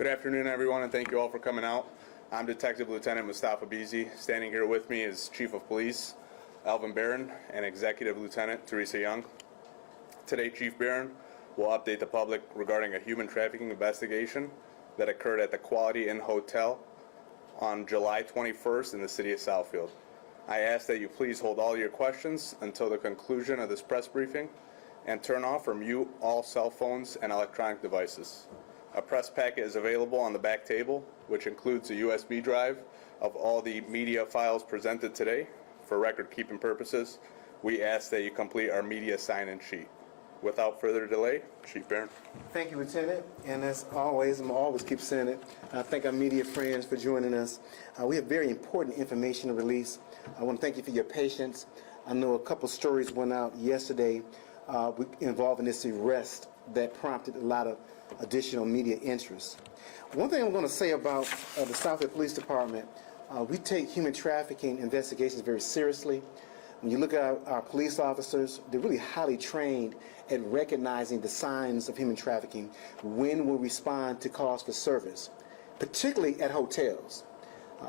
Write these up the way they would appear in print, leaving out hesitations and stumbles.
Good afternoon, everyone, and thank you all for coming out. I'm Detective Lieutenant Mustafa Beasy. Standing here with me is Chief of Police Alvin Barron and Executive Lieutenant Teresa Young. Today, Chief Barron will update the public regarding a human trafficking investigation that occurred at the Quality Inn Hotel on July 21st in the city of Southfield. I ask that you please hold all your questions until the conclusion of this press briefing and turn off or mute all cell phones and electronic devices. A press packet is available on the back table, which includes a USB drive of all the media files presented today. For record-keeping purposes, we ask that you complete our media sign-in sheet. Without further delay, Chief Barron. Thank you, Lieutenant. And as always, I'm always keep saying it, I thank our media friends for joining us. We have very important information to release. I want to thank you for your patience. I know a couple stories went out yesterday involving this arrest that prompted a lot of additional media interest. One thing I'm going to say about the Southfield Police Department, we take human trafficking investigations very seriously. When you look at our police officers, they're really highly trained at recognizing the signs of human trafficking when we respond to calls for service, particularly at hotels.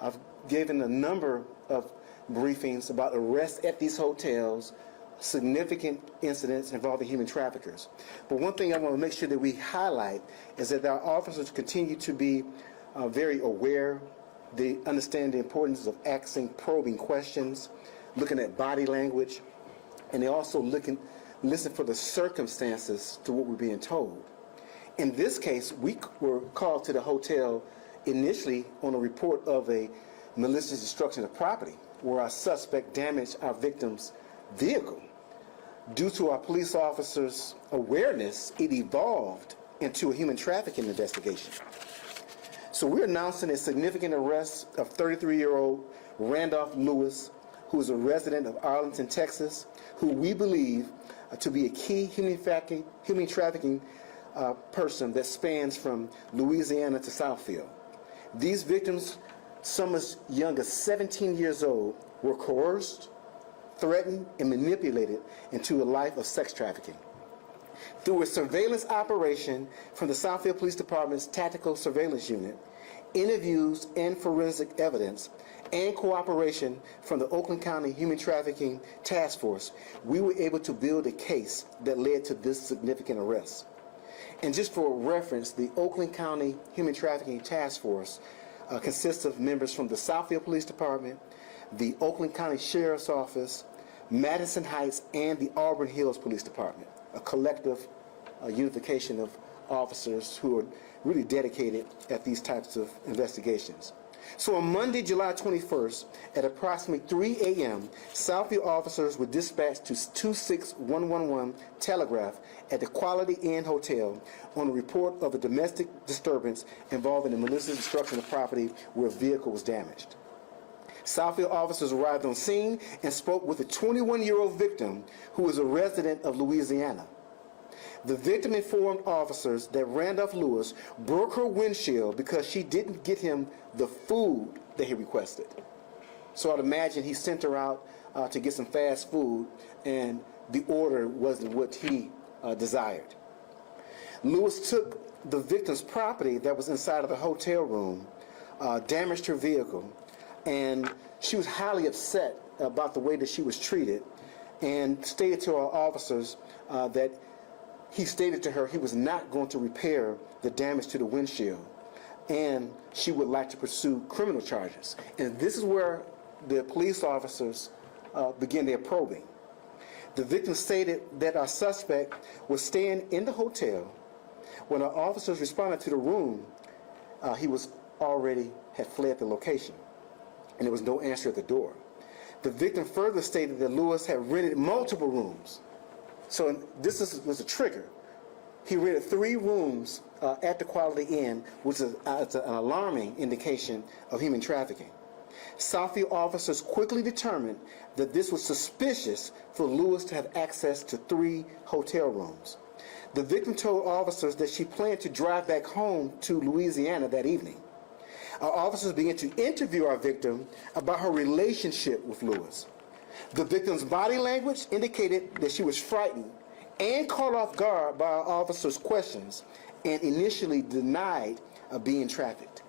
I've given a number of briefings about arrests at these hotels, significant incidents involving human traffickers. But one thing I want to make sure that we highlight is that our officers continue to be very aware. They understand the importance of asking probing questions, looking at body language, and they also listen for the circumstances to what we're being told. In this case, we were called to the hotel initially on a report of a malicious destruction of property where our suspect damaged our victim's vehicle. Due to our police officers' awareness, it evolved into a human trafficking investigation. So we're announcing a significant arrest of 33-year-old Randolph Lewis, who is a resident of Arlington, Texas, who we believe to be a key human trafficking person that spans from Louisiana to Southfield. These victims, some as young as 17 years old, were coerced, threatened, and manipulated into a life of sex trafficking. Through a surveillance operation from the Southfield Police Department's Tactical Surveillance Unit, interviews and forensic evidence, and cooperation from the Oakland County Human Trafficking Task Force, we were able to build a case that led to this significant arrest. And just for reference, the Oakland County Human Trafficking Task Force consists of members from the Southfield Police Department, the Oakland County Sheriff's Office, Madison Heights, and the Auburn Hills Police Department, a collective unification of officers who are really dedicated at these types of investigations. So on Monday, July 21st, at approximately 3 a.m., Southfield officers were dispatched to 26111 Telegraph at the Quality Inn Hotel on a report of a domestic disturbance involving the malicious destruction of property where a vehicle was damaged. Southfield officers arrived on scene and spoke with a 21-year-old victim who is a resident of Louisiana. The victim informed officers that Randolph Lewis broke her windshield because she didn't get him the food that he requested. So I'd imagine he sent her out to get some fast food, and the order wasn't what he desired. Lewis took the victim's property that was inside of the hotel room, damaged her vehicle, and she was highly upset about the way that she was treated, and stated to our officers that he stated to her he was not going to repair the damage to the windshield, and she would like to pursue criminal charges. And this is where the police officers began their probing. The victim stated that our suspect was staying in the hotel. When our officers responded to the room, he was already had fled the location, and there was no answer at the door. The victim further stated that Lewis had rented multiple rooms. So this was a trigger. He rented 3 rooms at the Quality Inn, which is an alarming indication of human trafficking. Southfield officers quickly determined that this was suspicious for Lewis to have access to 3 hotel rooms. The victim told officers that she planned to drive back home to Louisiana that evening. Our officers began to interview our victim about her relationship with Lewis. The victim's body language indicated that she was frightened and caught off guard by our officers' questions, and initially denied being trafficked.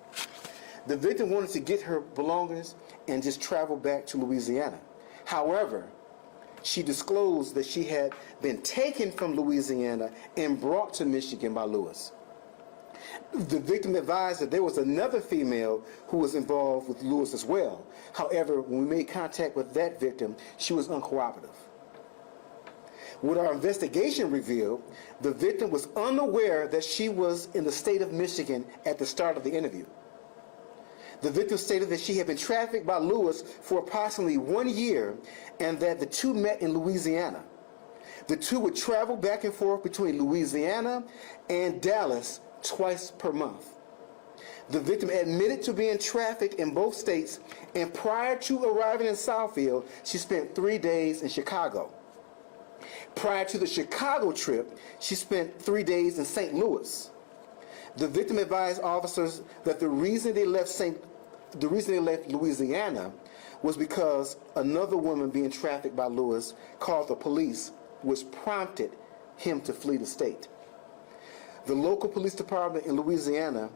The victim wanted to get her belongings and just travel back to Louisiana. However, she disclosed that she had been taken from Louisiana and brought to Michigan by Lewis. The victim advised that there was another female who was involved with Lewis as well. However, when we made contact with that victim, she was uncooperative. What our investigation revealed, the victim was unaware that she was in the state of Michigan at the start of the interview. The victim stated that she had been trafficked by Lewis for approximately 1 year and that the two met in Louisiana. The two would travel back and forth between Louisiana and Dallas twice per month. The victim admitted to being trafficked in both states, and prior to arriving in Southfield, she spent 3 days in Chicago. Prior to the Chicago trip, she spent 3 days in St. Louis. The victim advised officers that the reason they left Louisiana was because another woman being trafficked by Lewis called the police, which prompted him to flee the state. The local police department in Louisiana,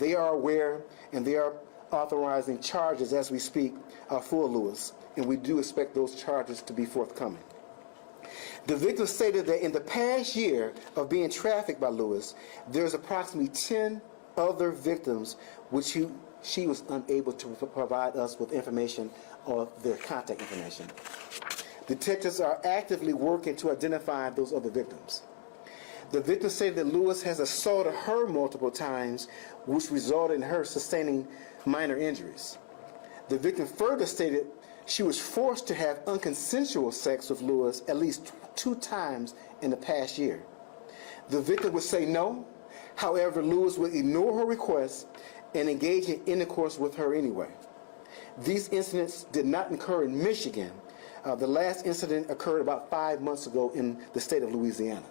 they are aware and they are authorizing charges as we speak for Lewis, and we do expect those charges to be forthcoming. The victim stated that in the past year of being trafficked by Lewis, there's approximately 10 other victims which she was unable to provide us with information or their contact information. Detectives are actively working to identify those other victims. The victim said that Lewis has assaulted her multiple times, which resulted in her sustaining minor injuries. The victim further stated she was forced to have unconsensual sex with Lewis at least 2 times in the past year. The victim would say no. However, Lewis would ignore her requests and engage in intercourse with her anyway. These incidents did not occur in Michigan. The last incident occurred about 5 months ago in the state of Louisiana.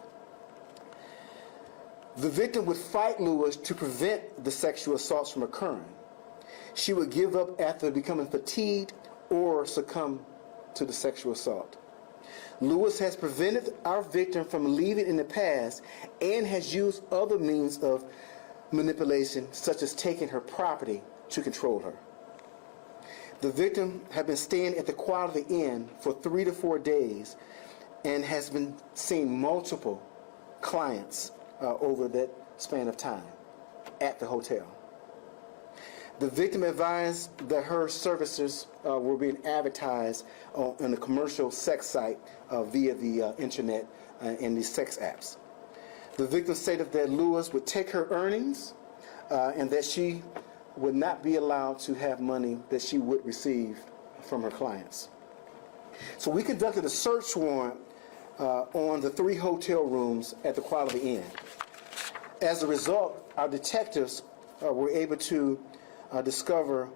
The victim would fight Lewis to prevent the sexual assaults from occurring. She would give up after becoming fatigued or succumb to the sexual assault. Lewis has prevented our victim from leaving in the past and has used other means of manipulation, such as taking her property to control her. The victim had been staying at the Quality Inn for 3 to 4 days and has been seeing multiple clients over that span of time at the hotel. The victim advised that her services were being advertised on a commercial sex site via the internet and these sex apps. The victim stated that Lewis would take her earnings and that she would not be allowed to have money that she would receive from her clients. So we conducted a search warrant on the 3 hotel rooms at the Quality Inn. As a result, our detectives were able to discover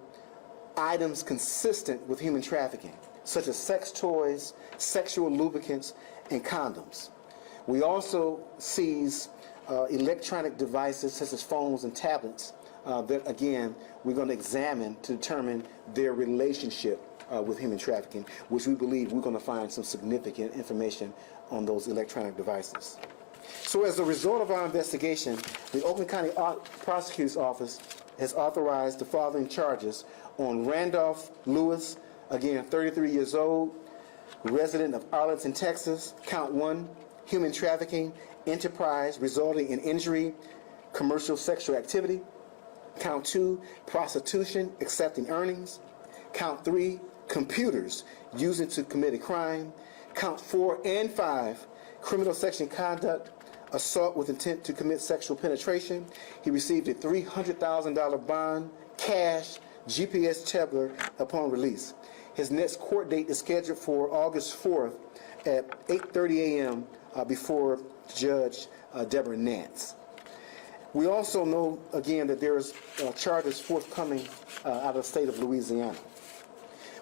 items consistent with human trafficking, such as sex toys, sexual lubricants, and condoms. We also seized electronic devices such as phones and tablets that, again, we're going to examine to determine their relationship with human trafficking, which we believe we're going to find some significant information on those electronic devices. So as a result of our investigation, the Oakland County Prosecutor's Office has authorized the following charges on Randolph Lewis, again 33 years old, resident of Arlington, Texas. Count 1, human trafficking, enterprise resulting in injury, commercial sexual activity. Count 2, prostitution, accepting earnings. Count 3, computers using to commit a crime. Count 4 and 5, criminal section conduct, assault with intent to commit sexual penetration. He received a $300,000 bond, cash, GPS tether upon release. His next court date is scheduled for August 4th at 8:30 a.m. Before Judge Deborah Nance. We also know, again, that there's charges forthcoming out of the state of Louisiana.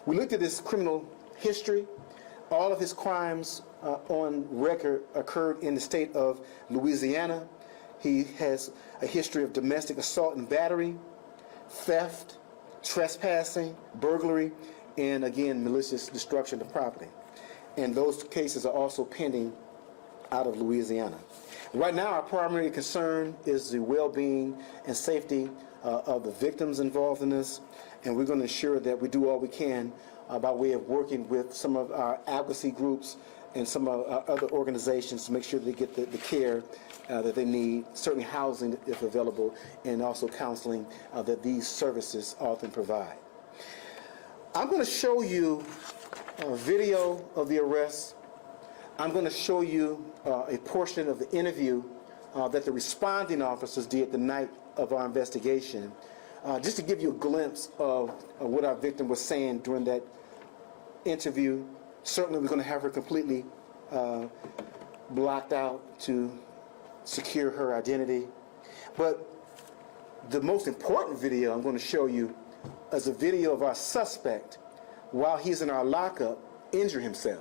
We looked at his criminal history. All of his crimes on record occurred in the state of Louisiana. He has a history of domestic assault and battery, theft, trespassing, burglary, and again, malicious destruction of property. And those cases are also pending out of Louisiana. Right now, our primary concern is the well-being and safety of the victims involved in this, and we're going to ensure that we do all we can by way of working with some of our advocacy groups and some of our other organizations to make sure they get the care that they need, certainly housing if available, and also counseling that these services often provide. I'm going to show you a video of the arrest. I'm going to show you a portion of the interview that the responding officers did the night of our investigation, just to give you a glimpse of what our victim was saying during that interview. Certainly we're going to have her completely blocked out to secure her identity. But the most important video I'm going to show you is a video of our suspect while he's in our lockup injure himself.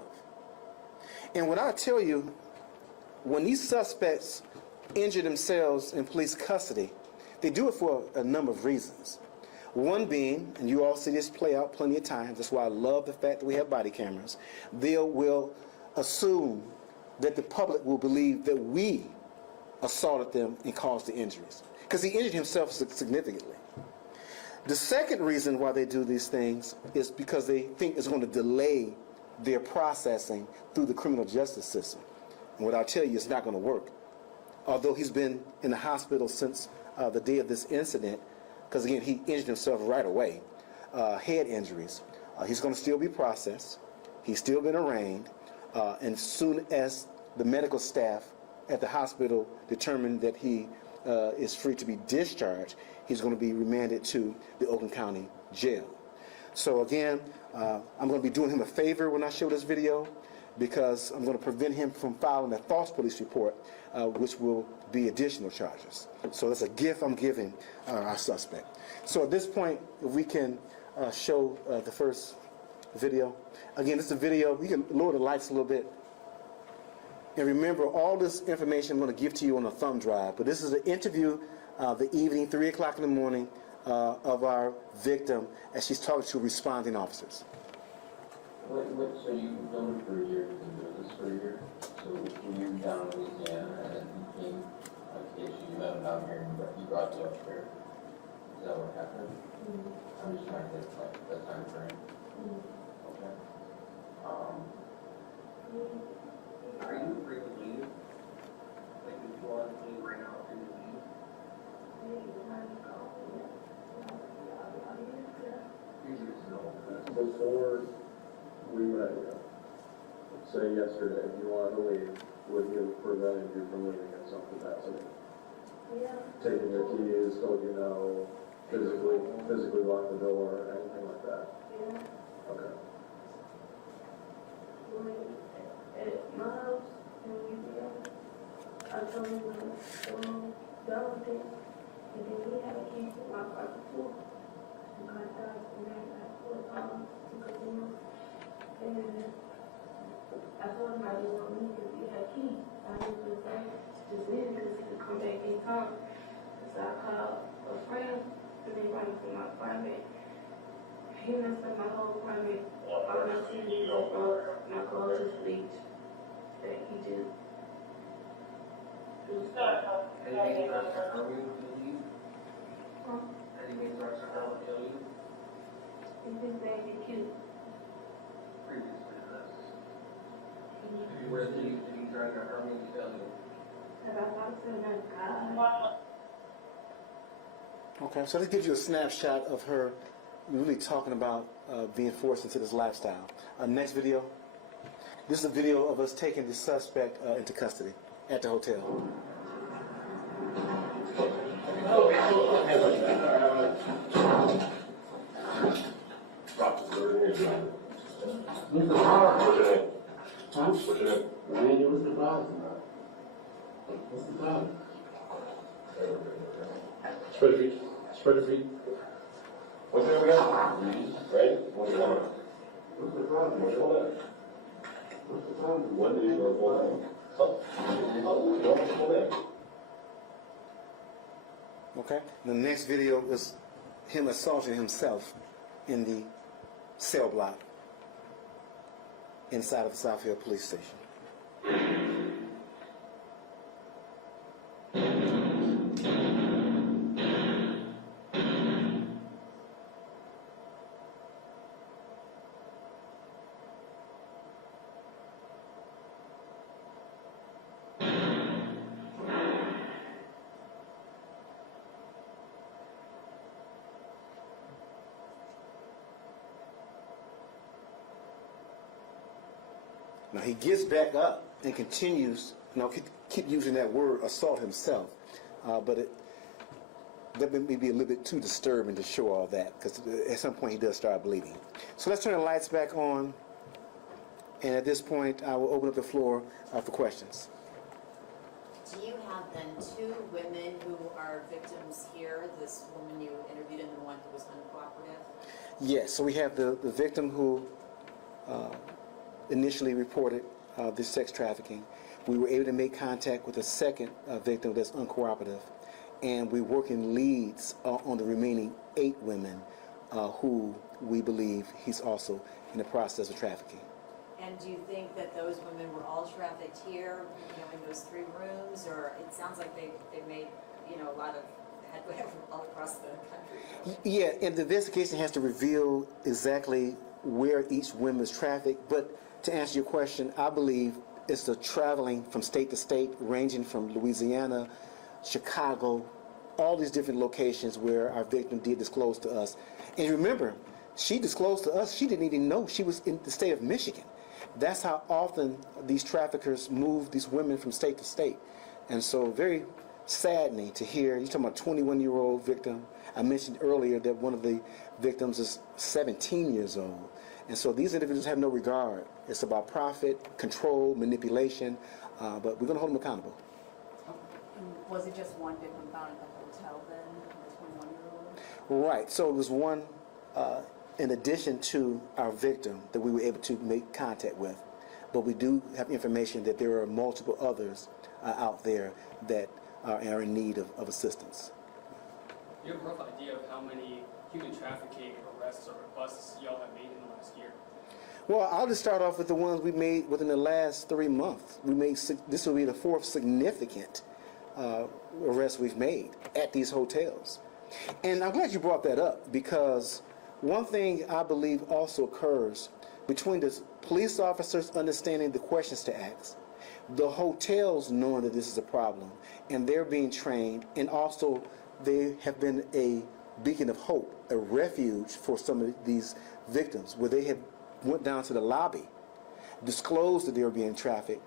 And when I tell you, when these suspects injure themselves in police custody, they do it for a number of reasons. One being, and you all see this play out plenty of times, that's why I love the fact that we have body cameras, they will assume that the public will believe that we assaulted them and caused the injuries, because he injured himself significantly. The second reason why they do these things is because they think it's going to delay their processing through the criminal justice system. And what I'll tell you, it's not going to work. Although he's been in the hospital since the day of this incident, because again, he injured himself right away, head injuries. He's going to still be processed. He's still been arraigned. And as soon as the medical staff at the hospital determine that he is free to be discharged, he's going to be remanded to the Oakland County Jail. So again, I'm going to be doing him a favor when I show this video, because I'm going to prevent him from filing a false police report, which will be additional charges. So that's a gift I'm giving our suspect. So at this point, if we can show the first video. Again, this is a video. You can lower the lights a little bit. And remember, all this information I'm going to give to you on a thumb drive. But this is an interview the evening, 3 o'clock in the morning, of our victim as she's talking to responding officers. So you've known for a year, you've been doing this for a year. So when you were down in Louisiana and you came, you met him down here and you brought you up here. Is that what happened? Mm-hmm. I'm just trying to get like that time frame. Mm-hmm. Okay. Are you free to leave? Like if you want to leave right now, free to leave? Before we met you, say yesterday, if you wanted to leave, would you have prevented you from leaving in some capacity? Yeah. Taking your keys, told you no, physically lock the door, anything like that? Yeah. Okay. At my house in Louisiana, I told him to go with it, and then he had a key to my car too. And I thought, and then I put to casino, and I told him I didn't want me because he had a key. I was just like, just leave because he could come back anytime. So I called a friend to be running for my apartment. He messed up my whole apartment. All my TVs broke, my clothes just leaked. That he just. And you made threats to harm you to leave? Huh? And you made threats to harm you to leave? He just made me cute. Previously to this. If you were to leave, did he try to harm you to kill you? Because I thought it was God. Okay, so this gives you a snapshot of her really talking about being forced into this lifestyle. Next video. This is a video of us taking the suspect into custody at the hotel. What's the problem? Huh? What's the problem? What's the problem? Spread your feet. Spread your feet. What's the problem? Ready? What's the problem? What's the problem? What's the problem? What's the problem? When did you go full Okay? The next video is him assaulting himself in the cell block inside of the Southfield police station. Now he gets back up and continues, keep using that word assault himself, but that may be a little bit too disturbing to show all that, because at some point he does start bleeding. So let's turn the lights back on, and at this point I will open up the floor for questions. Do you have then two women who are victims here? This woman you interviewed and the one who was uncooperative? Yes, so we have the victim who initially reported this sex trafficking. We were able to make contact with a second victim that's uncooperative, and we're working leads on the remaining 8 women who we believe he's also in the process of trafficking. And do you think that those women were all trafficked here, in those 3 rooms, or it sounds like they made, a lot of headway all across the country? Yeah, and the investigation has to reveal exactly where each woman is trafficked, but to answer your question, I believe it's the traveling from state to state, ranging from Louisiana, Chicago, all these different locations where our victim did disclose to us. And remember, she disclosed to us, she didn't even know she was in the state of Michigan. That's how often these traffickers move these women from state to state. And so very saddening to hear, you're talking about a 21-year-old victim. I mentioned earlier that one of the victims is 17 years old. And so these individuals have no regard. It's about profit, control, manipulation, but we're going to hold them accountable. And was it just one victim found at the hotel then, the 21-year-old? Right, so it was one in addition to our victim that we were able to make contact with. But we do have information that there are multiple others out there that are in need of assistance. Do you have a rough idea of how many human trafficking arrests or busts y'all have made in the last year? Well, I'll just start off with the ones we made within the last 3 months. This will be the 4th significant arrest we've made at these hotels. And I'm glad you brought that up, because one thing I believe also occurs between the police officers understanding the questions to ask, the hotels knowing that this is a problem, and they're being trained, and also they have been a beacon of hope, a refuge for some of these victims, where they have went down to the lobby, disclosed that they were being trafficked.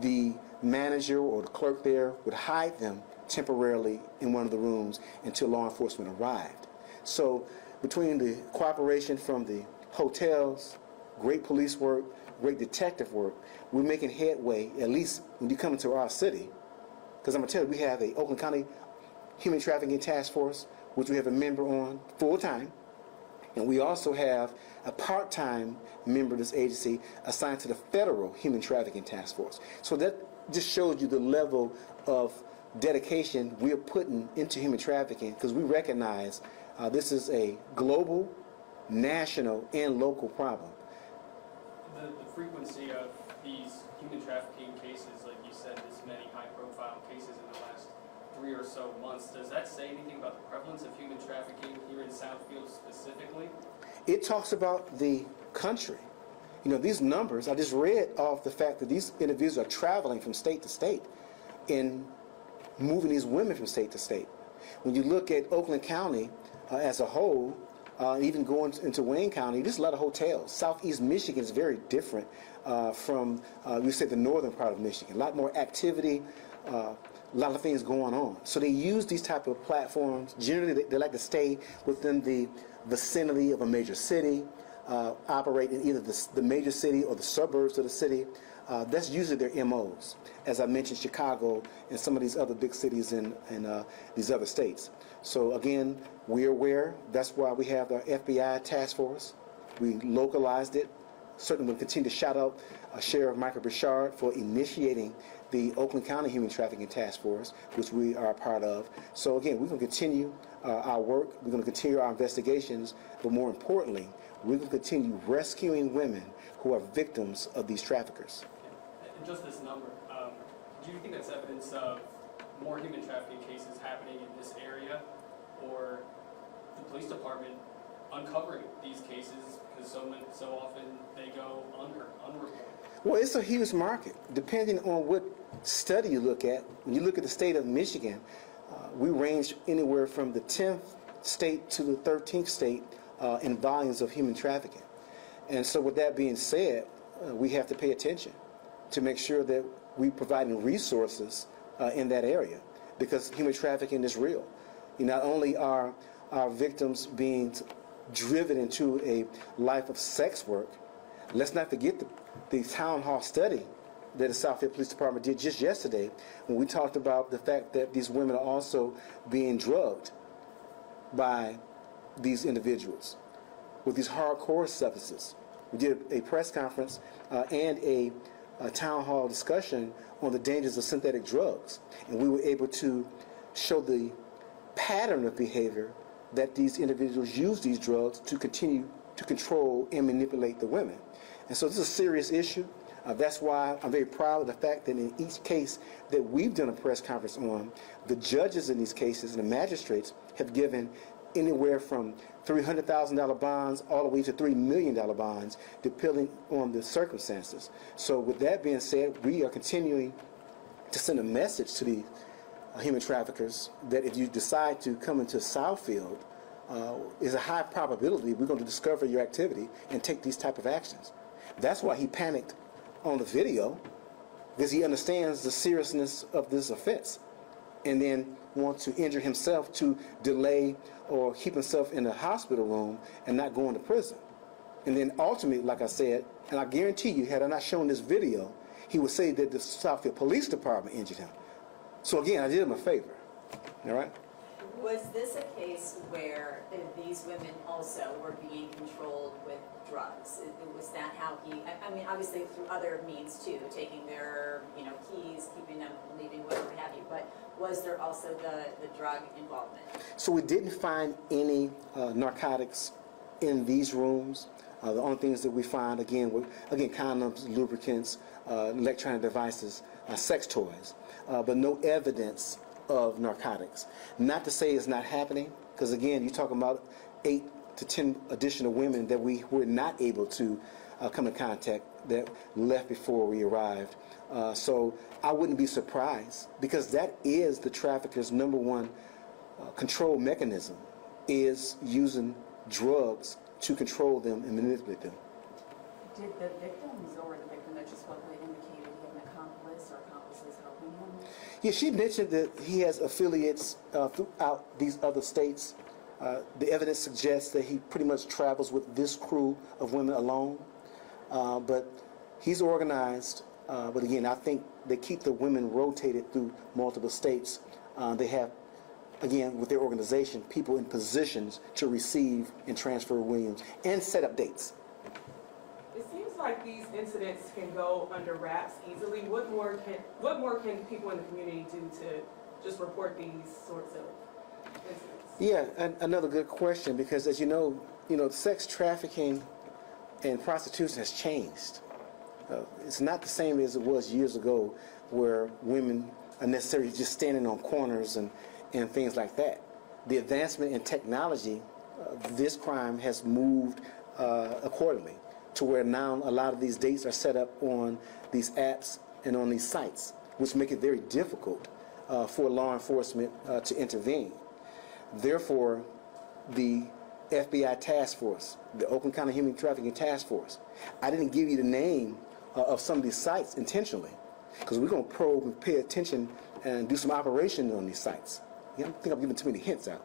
The manager or the clerk there would hide them temporarily in one of the rooms until law enforcement arrived. So between the cooperation from the hotels, great police work, great detective work, we're making headway, at least when you come into our city. Because I'm going to tell you, we have a Oakland County Human Trafficking Task Force, which we have a member on full-time. And we also have a part-time member of this agency assigned to the Federal Human Trafficking Task Force. So that just shows you the level of dedication we're putting into human trafficking, because we recognize this is a global, national, and local problem. The frequency of these human trafficking cases, like you said, this many high-profile cases in the last 3 or so months, does that say anything about the prevalence of human trafficking here in Southfield specifically? It talks about the country. These numbers, I just read off the fact that these individuals are traveling from state to state and moving these women from state to state. When you look at Oakland County as a whole, even going into Wayne County, there's a lot of hotels. Southeast Michigan is very different from, we say, the northern part of Michigan. A lot more activity, a lot of things going on. So they use these type of platforms. Generally, they like to stay within the vicinity of a major city, operate in either the major city or the suburbs of the city. That's usually their MOs. As I mentioned, Chicago and some of these other big cities in these other states. So again, we're aware. That's why we have our FBI task force. We localized it. Certainly we'll continue to shout out Sheriff Michael Bouchard for initiating the Oakland County Human Trafficking Task Force, which we are a part of. So again, we're going to continue our work. We're going to continue our investigations, but more importantly, we're going to continue rescuing women who are victims of these traffickers. And just this number, do you think that's evidence of more human trafficking cases happening in this area, or the police department uncovering these cases because so often they go unreported? Well, it's a huge market. Depending on what study you look at, when you look at the state of Michigan, we range anywhere from the 10th state to the 13th state in volumes of human trafficking. And so with that being said, we have to pay attention to make sure that we providing resources in that area, because human trafficking is real. Not only are our victims being driven into a life of sex work, let's not forget the town hall study that the Southfield Police Department did just yesterday when we talked about the fact that these women are also being drugged by these individuals with these hardcore substances. We did a press conference and a town hall discussion on the dangers of synthetic drugs, and we were able to show the pattern of behavior that these individuals use these drugs to continue to control and manipulate the women. And so this is a serious issue. That's why I'm very proud of the fact that in each case that we've done a press conference on, the judges in these cases and the magistrates have given anywhere from $300,000 bonds all the way to $3 million bonds, depending on the circumstances. So with that being said, we are continuing to send a message to the human traffickers that if you decide to come into Southfield, is a high probability we're going to discover your activity and take these type of actions. That's why he panicked on the video, because he understands the seriousness of this offense and then wants to injure himself to delay or keep himself in the hospital room and not going to prison. And then ultimately, like I said, and I guarantee you, had I not shown this video, he would say that the Southfield Police Department injured him. So again, I did him a favor. All right? Was this a case where these women also were being controlled with drugs? Was that how he, I mean, obviously through other means too, taking their, keys, keeping them from leaving, whatever have you, but was there also the drug involvement? So we didn't find any narcotics in these rooms. The only things that we find, again, were condoms, lubricants, electronic devices, sex toys, but no evidence of narcotics. Not to say it's not happening, because again, you're talking about 8 to 10 additional women that we were not able to come in contact that left before we arrived. So I wouldn't be surprised, because that is the trafficker's number one control mechanism, is using drugs to control them and manipulate them. Did the victims or the victim that just spoke with indicated he had an accomplice or accomplices helping him? Yeah, she mentioned that he has affiliates throughout these other states. The evidence suggests that he pretty much travels with this crew of women alone. But he's organized. But again, I think they keep the women rotated through multiple states. They have, again, with their organization, people in positions to receive and transfer Williams and set up dates. It seems like these incidents can go under wraps easily. What more can people in the community do to just report these sorts of incidents? Yeah, and another good question, because as you know, sex trafficking and prostitution has changed. It's not the same as it was years ago, where women are necessarily just standing on corners and things like that. The advancement in technology, this crime has moved accordingly, to where now a lot of these dates are set up on these apps and on these sites, which make it very difficult for law enforcement to intervene. Therefore, the FBI task force, the Oakland County Human Trafficking Task Force, I didn't give you the name of some of these sites intentionally, because we're going to probe and pay attention and do some operation on these sites. I don't think I'm giving too many hints out.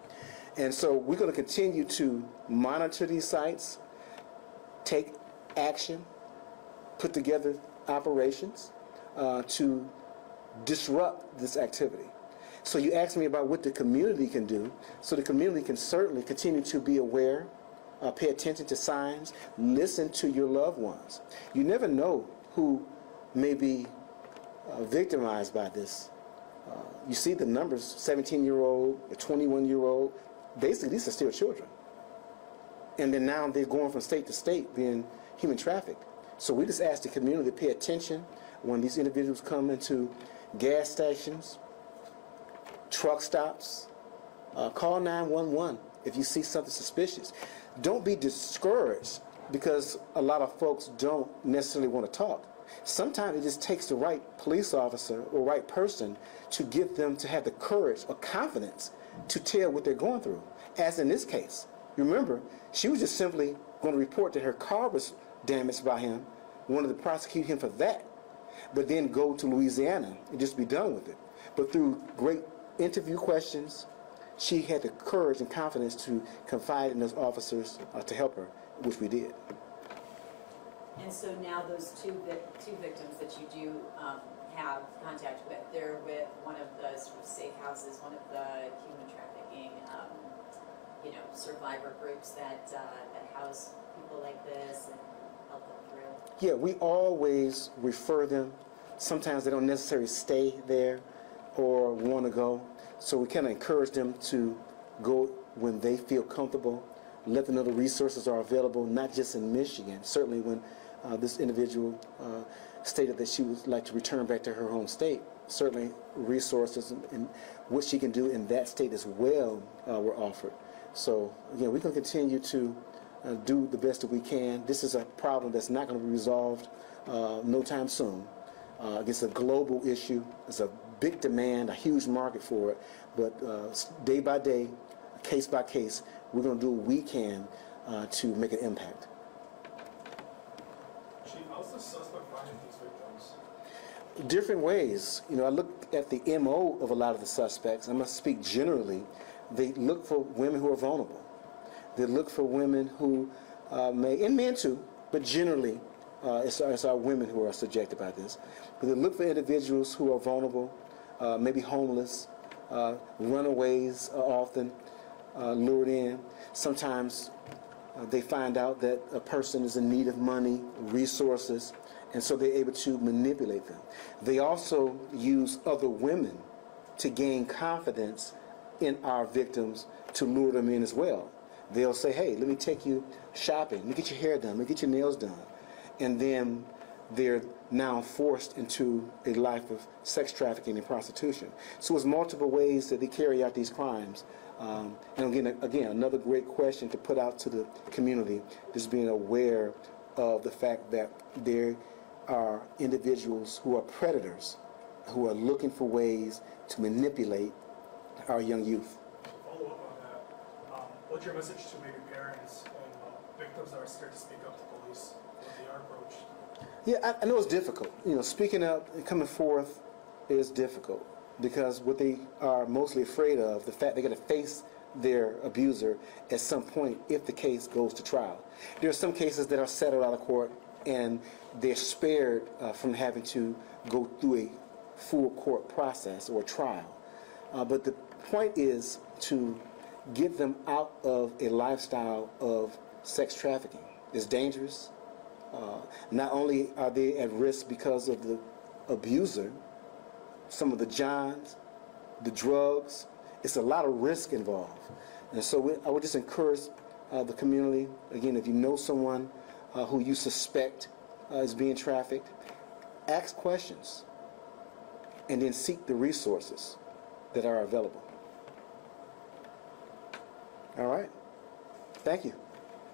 And so we're going to continue to monitor these sites, take action, put together operations to disrupt this activity. So you asked me about what the community can do. So the community can certainly continue to be aware, pay attention to signs, listen to your loved ones. You never know who may be victimized by this. You see the numbers, 17-year-old, a 21-year-old, basically these are still children. And then now they're going from state to state being human trafficked. So we just ask the community to pay attention when these individuals come into gas stations, truck stops. Call 911 if you see something suspicious. Don't be discouraged because a lot of folks don't necessarily want to talk. Sometimes it just takes the right police officer or right person to get them to have the courage or confidence to tell what they're going through. As in this case, remember, she was just simply going to report that her car was damaged by him, wanted to prosecute him for that, but then go to Louisiana and just be done with it. But through great interview questions, she had the courage and confidence to confide in those officers to help her, which we did. And so now those two victims that you do have contact with, they're with one of the sort of safe houses, one of the human trafficking, survivor groups that house people like this and help them through. Yeah, we always refer them. Sometimes they don't necessarily stay there or want to go. So we kind of encourage them to go when they feel comfortable, let them know the resources are available, not just in Michigan. Certainly when this individual stated that she would like to return back to her home state, certainly resources and what she can do in that state as well were offered. So again, we're going to continue to do the best that we can. This is a problem that's not going to be resolved no time soon. It's a global issue. It's a big demand, a huge market for it. But day by day, case by case, we're going to do what we can to make an impact. Chief, how's the suspect finding these victims? Different ways. I look at the MO of a lot of the suspects. I'm going to speak generally. They look for women who are vulnerable. They look for women who and men too, but generally it's our women who are subjected by this. But they look for individuals who are vulnerable, maybe homeless, runaways are often lured in. Sometimes they find out that a person is in need of money, resources, and so they're able to manipulate them. They also use other women to gain confidence in our victims to lure them in as well. They'll say, hey, let me take you shopping, let me get your hair done, let me get your nails done. And then they're now forced into a life of sex trafficking and prostitution. So it's multiple ways that they carry out these crimes. And again, another great question to put out to the community is being aware of the fact that there are individuals who are predators, who are looking for ways to manipulate our young youth. Follow up on that. What's your message to maybe parents and victims that are scared to speak up to police when they are approached? Yeah, I know it's difficult. Speaking up and coming forth is difficult because what they are mostly afraid of, the fact they're going to face their abuser at some point if the case goes to trial. There are some cases that are settled out of court and they're spared from having to go through a full court process or trial. But the point is to get them out of a lifestyle of sex trafficking. It's dangerous. Not only are they at risk because of the abuser, some of the johns, the drugs, it's a lot of risk involved. And so I would just encourage the community, again, if you know someone who you suspect is being trafficked, ask questions and then seek the resources that are available. All right. Thank you.